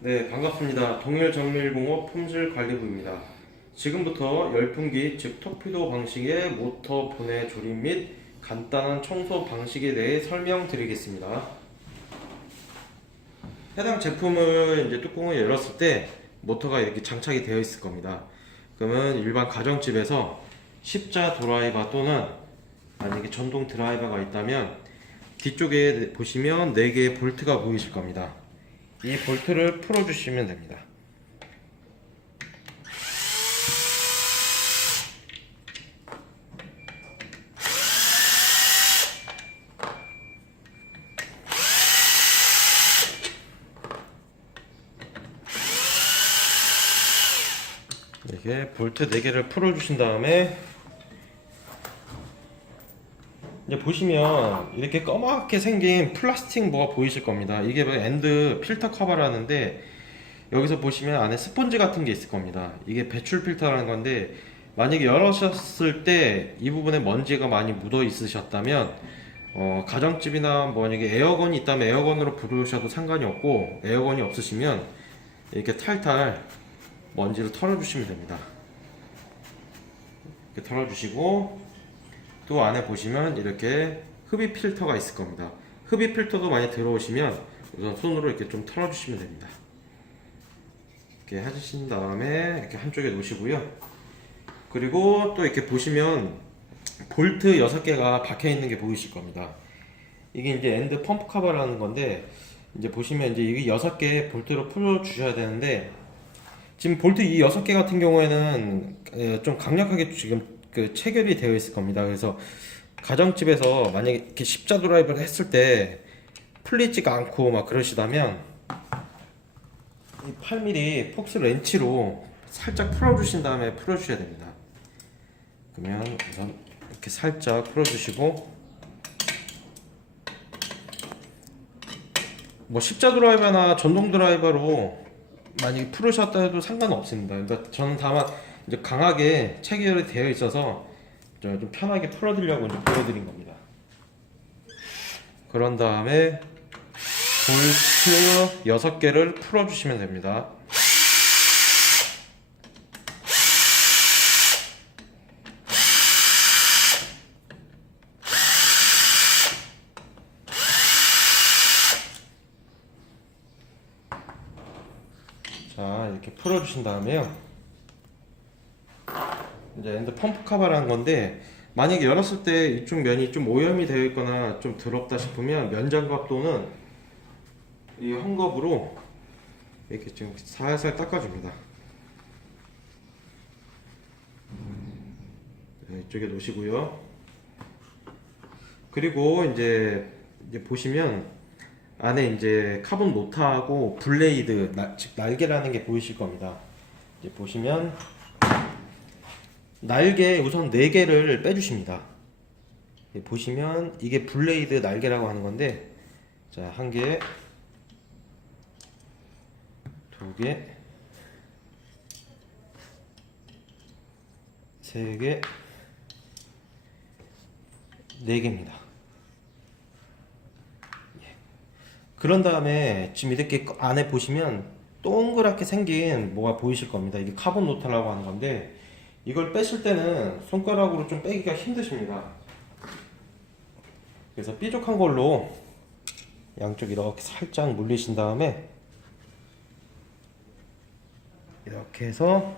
네, 반갑습니다. 동일정밀공업 품질관리부입니다. 지금부터 열풍기 즉 토피도 방식의 모터 분해 조립 및 간단한 청소 방식에 대해 설명드리겠습니다. 해당 제품을 이제 뚜껑을 열었을 때 모터가 이렇게 장착이 되어 있을 겁니다. 그러면 일반 가정집에서 십자 드라이버 또는 만약에 전동 드라이버가 있다면 뒤쪽에 보시면 4개의 볼트가 보이실 겁니다. 이 볼트를 풀어주시면 됩니다. 이렇게 볼트 4개를 풀어주신 다음에 이제 보시면 이렇게 검게 생긴 플라스틱 뭐가 보이실 겁니다. 이게 엔드 필터 커버라는데 여기서 보시면 안에 스펀지 같은 게 있을 겁니다. 이게 배출 필터라는 건데 만약에 열으셨을 때 이 부분에 먼지가 많이 묻어 있으셨다면 가정집이나 만약에 에어건이 있다면 에어건으로 부르셔도 상관이 없고 에어건이 없으시면 이렇게 탈탈 먼지를 털어주시면 됩니다. 이렇게 털어주시고 또 안에 보시면 이렇게 흡입 필터가 있을 겁니다. 흡입 필터도 많이 들어오시면 우선 손으로 이렇게 좀 털어주시면 됩니다. 이렇게 해주신 다음에 이렇게 한쪽에 놓으시고요. 그리고 또 이렇게 보시면 볼트 6개가 박혀 있는 게 보이실 겁니다. 이게 이제 엔드 펌프 커버라는 건데 이제 보시면 이제 이게 6개 볼트로 풀어 주셔야 되는데 지금 볼트 이 6개 같은 경우에는 좀 강력하게 지금 그 체결이 되어 있을 겁니다. 그래서 가정집에서 만약에 이렇게 십자 드라이브를 했을 때 풀리지가 않고 막 그러시다면 이 8mm 폭스 렌치로 살짝 풀어주신 다음에 풀어주셔야 됩니다. 그러면 우선 이렇게 살짝 풀어주시고 뭐 십자 드라이버나 전동 드라이버로 많이 풀으셨다 해도 상관없습니다. 그러니까 저는 다만 이제 강하게 체결이 되어 있어서 좀 편하게 풀어드리려고 이제 보여드린 겁니다. 그런 다음에 볼트 6개를 풀어주시면 됩니다. 자, 이렇게 풀어주신 다음에요. 이제 엔드 펌프 커버라는 건데 만약에 열었을 때 이쪽 면이 좀 오염이 되어 있거나 좀 더럽다 싶으면 면장갑 또는 이 헝겊으로 이렇게 좀 살살 닦아줍니다. 네, 이쪽에 놓으시고요. 그리고 이제 보시면 안에 이제 카본 모터하고 블레이드, 즉 날개라는 게 보이실 겁니다. 이제 보시면 날개 우선 4개를 빼주십니다. 보시면 이게 블레이드 날개라고 하는 건데 자, 1개, 2개, 3개, 4개입니다. 그런 다음에 지금 이렇게 안에 보시면 동그랗게 생긴 뭐가 보이실 겁니다. 이게 카본 노트라고 하는 건데 이걸 빼실 때는 손가락으로 좀 빼기가 힘드십니다. 그래서 뾰족한 걸로 양쪽 이렇게 살짝 물리신 다음에 이렇게 해서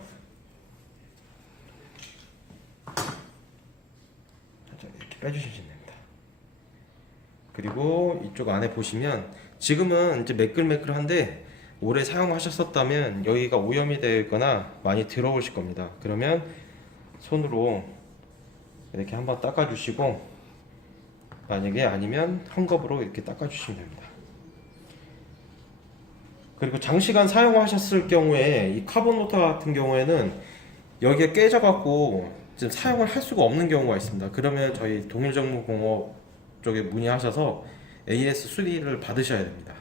살짝 이렇게 빼주시면 됩니다. 그리고 이쪽 안에 보시면 지금은 이제 매끌매끌한데 오래 사용하셨었다면 여기가 오염이 되어 있거나 많이 들어오실 겁니다. 그러면 손으로 이렇게 한번 닦아주시고 만약에 아니면 헝겊으로 이렇게 닦아주시면 됩니다. 그리고 장시간 사용하셨을 경우에 이 카본 모터 같은 경우에는 여기에 깨져갖고 지금 사용을 할 수가 없는 경우가 있습니다. 그러면 저희 동일정보공업 쪽에 문의하셔서 AS 수리를 받으셔야 됩니다.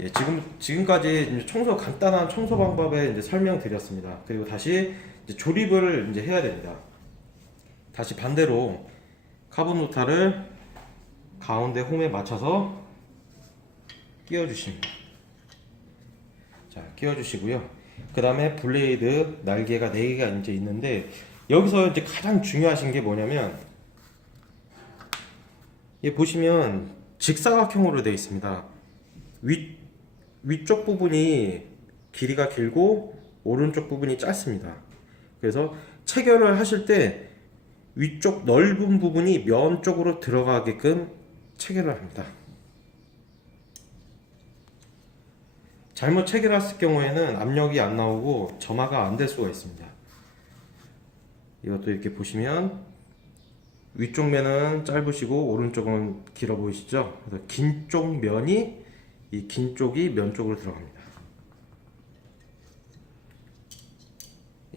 예, 지금까지 간단한 청소 방법에 이제 설명드렸습니다. 그리고 다시 이제 조립을 이제 해야 됩니다. 다시 반대로 카본 노타를 가운데 홈에 맞춰서 끼워 주십니다. 자, 끼워주시고요. 그 다음에 블레이드 날개가 4개가 이제 있는데, 여기서 이제 가장 중요하신 게 뭐냐면, 이 보시면 직사각형으로 되어 있습니다. 위쪽 부분이 길이가 길고 오른쪽 부분이 짧습니다. 그래서 체결을 하실 때 위쪽 넓은 부분이 면 쪽으로 들어가게끔 체결을 합니다. 잘못 체결했을 경우에는 압력이 안 나오고 점화가 안 될 수가 있습니다. 이것도 이렇게 보시면 위쪽 면은 짧으시고 오른쪽은 길어 보이시죠? 그래서 긴 쪽 면이 이 긴 쪽이 면 쪽으로 들어갑니다.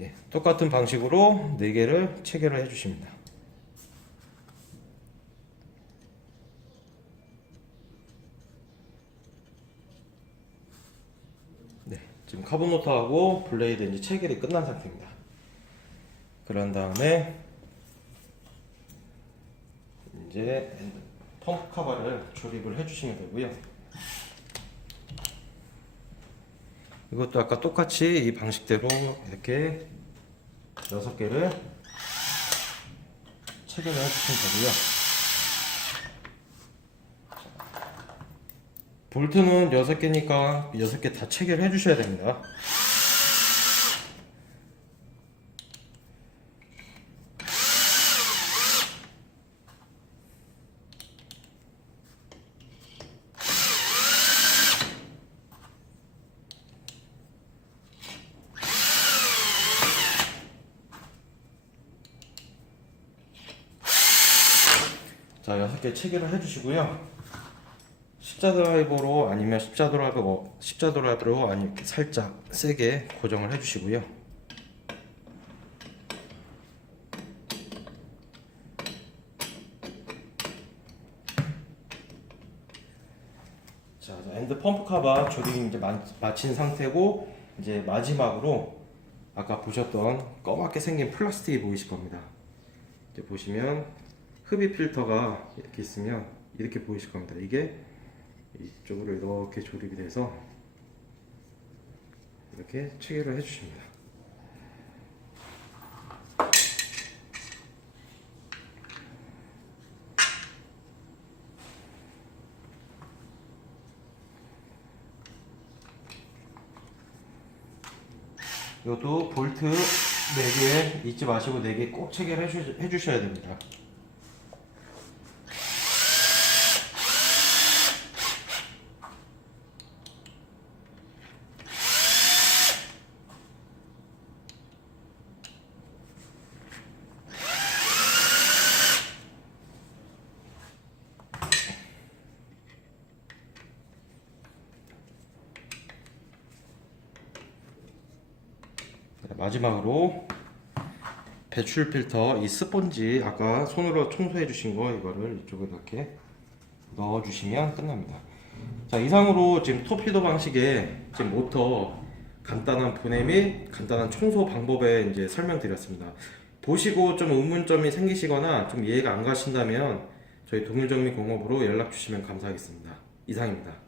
예, 똑같은 방식으로 4개를 체결을 해주십니다. 네, 지금 카본모터하고 블레이드 이제 체결이 끝난 상태입니다. 그런 다음에 이제 펌프 커버를 조립을 해주시면 되고요. 이것도 아까 똑같이 이 방식대로 이렇게 6개를 체결을 해주시면 되고요. 볼트는 6개니까 6개 다 체결해 주셔야 됩니다. 자, 6개 체결을 해주시고요. 십자 드라이버로 아니면 십자 드라이버로 아니면 이렇게 살짝 세게 고정을 해주시고요. 자, 엔드 펌프 카바 조립이 이제 마친 상태고, 이제 마지막으로 아까 보셨던 검맣게 생긴 플라스틱이 보이실 겁니다. 이제 보시면 흡입 필터가 이렇게 있으면 이렇게 보이실 겁니다. 이게 이쪽으로 이렇게 조립이 돼서 이렇게 체결을 해주십니다. 이것도 볼트 4개 잊지 마시고 4개 꼭 체결해 주셔야 됩니다. 마지막으로 배출 필터 이 스펀지 아까 손으로 청소해 주신 거 이거를 이쪽에 이렇게 넣어 주시면 끝납니다. 자, 이상으로 지금 토피도 방식의 지금 모터 간단한 분해 및 간단한 청소 방법에 이제 설명드렸습니다. 보시고 좀 의문점이 생기시거나 좀 이해가 안 가신다면 저희 동일정리 공업으로 연락 주시면 감사하겠습니다. 이상입니다.